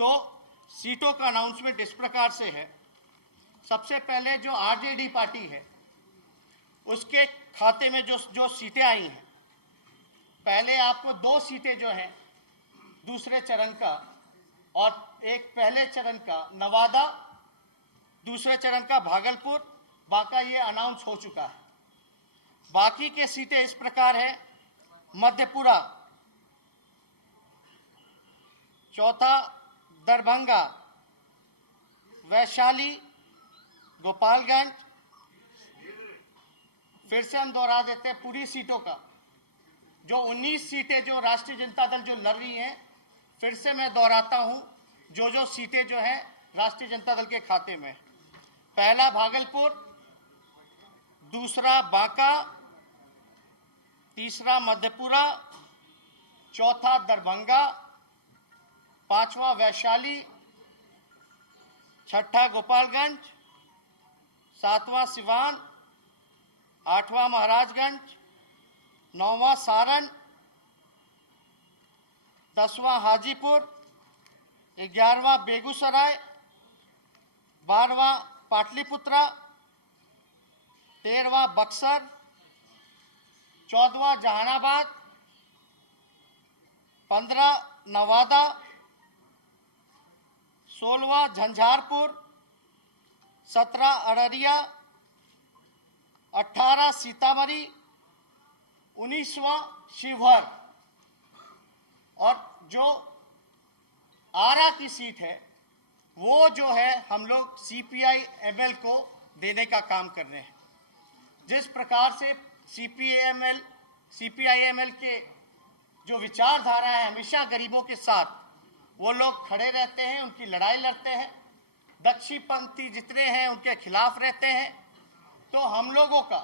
तो सीटों का अनाउंसमेंट इस प्रकार से है। सबसे पहले जो आरजेडी पार्टी है उसके खाते में जो सीटें आई हैं, पहले आपको 2 सीटें जो हैं दूसरे चरण का और एक पहले चरण का नवादा, दूसरे चरण का भागलपुर, बाका ये अनाउंस हो चुका है। बाकी के सीटें इस प्रकार है: मधेपुरा, चौथा दरभंगा, वैशाली, गोपालगंज। फिर से हम दोहरा देते हैं पूरी सीटों का, जो 19 सीटें जो राष्ट्रीय जनता दल जो लड़ रही हैं, फिर से मैं दोहराता हूं जो सीटें जो हैं राष्ट्रीय जनता दल के खाते में। पहला भागलपुर, दूसरा बांका, तीसरा मधेपुरा, चौथा दरभंगा, पांचवा वैशाली, छठा गोपालगंज, सातवां सिवान, आठवां महाराजगंज, नौवां सारण, 10वां हाजीपुर, 11वां बेगूसराय, 12वां पाटलिपुत्रा, 13वां बक्सर, 14वां जहानाबाद, 15 नवादा, 16वां झंझारपुर, 17 अररिया, 18 सीतामढ़ी, 19वां शिवहर। और जो आरा की सीट है वो जो है हम लोग सीपीआई एमएल को देने का काम कर रहे हैं। जिस प्रकार से सीपीआई एमएल के जो विचारधारा है, हमेशा गरीबों के साथ वो लोग खड़े रहते हैं, उनकी लड़ाई लड़ते हैं, दक्षिणपंथी जितने हैं उनके खिलाफ रहते हैं। तो हम लोगों का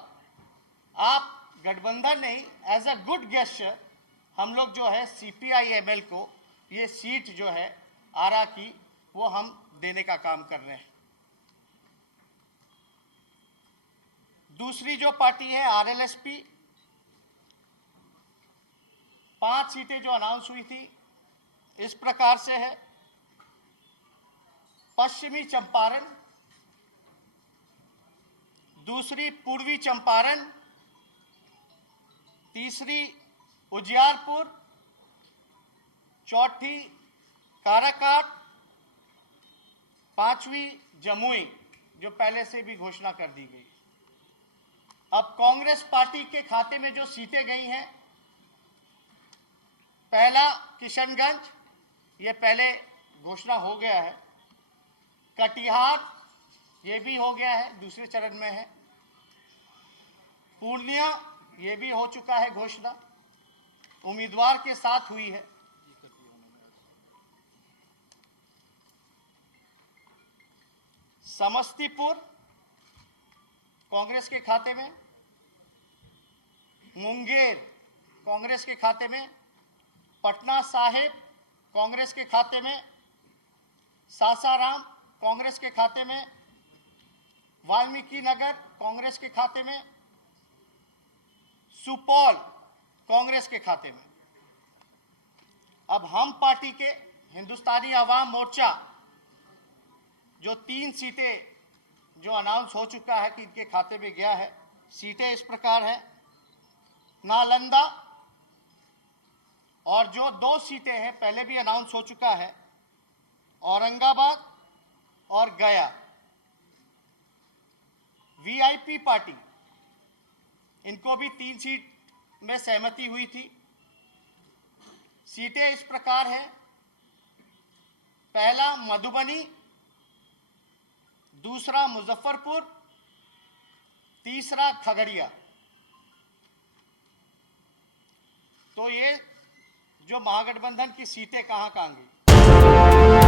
आप गठबंधन नहीं, एज अ गुड गेस्चर हम लोग जो है सीपीआई एमएल को ये सीट जो है आरा की वो हम देने का काम कर रहे हैं। दूसरी जो पार्टी है आरएलएसपी, 5 सीटें जो अनाउंस हुई थी इस प्रकार से है: पश्चिमी चंपारण, दूसरी पूर्वी चंपारण, तीसरी उजियारपुर, चौथी काराकाट, 5वीं जमुई, जो पहले से भी घोषणा कर दी गई। अब कांग्रेस पार्टी के खाते में जो सीटें गई हैं, पहला किशनगंज, ये पहले घोषणा हो गया है। कटिहार, ये भी हो गया है, दूसरे चरण में है। पूर्णिया, ये भी हो चुका है घोषणा, उम्मीदवार के साथ हुई है। समस्तीपुर कांग्रेस के खाते में, मुंगेर कांग्रेस के खाते में, पटना साहिब कांग्रेस के खाते में, सासाराम कांग्रेस के खाते में, वाल्मीकि नगर कांग्रेस के खाते में, सुपौल कांग्रेस के खाते में। अब हम पार्टी के हिंदुस्तानी आवाम मोर्चा जो 3 सीटें जो अनाउंस हो चुका है कि इनके खाते में गया है, सीटें इस प्रकार है: नालंदा, और जो 2 सीटें हैं पहले भी अनाउंस हो चुका है, औरंगाबाद और गया। वीआईपी पार्टी, इनको भी 3 सीट में सहमति हुई थी। सीटें इस प्रकार है: पहला मधुबनी, दूसरा मुजफ्फरपुर, तीसरा खगड़िया। तो ये जो महागठबंधन की सीटें कहां गई।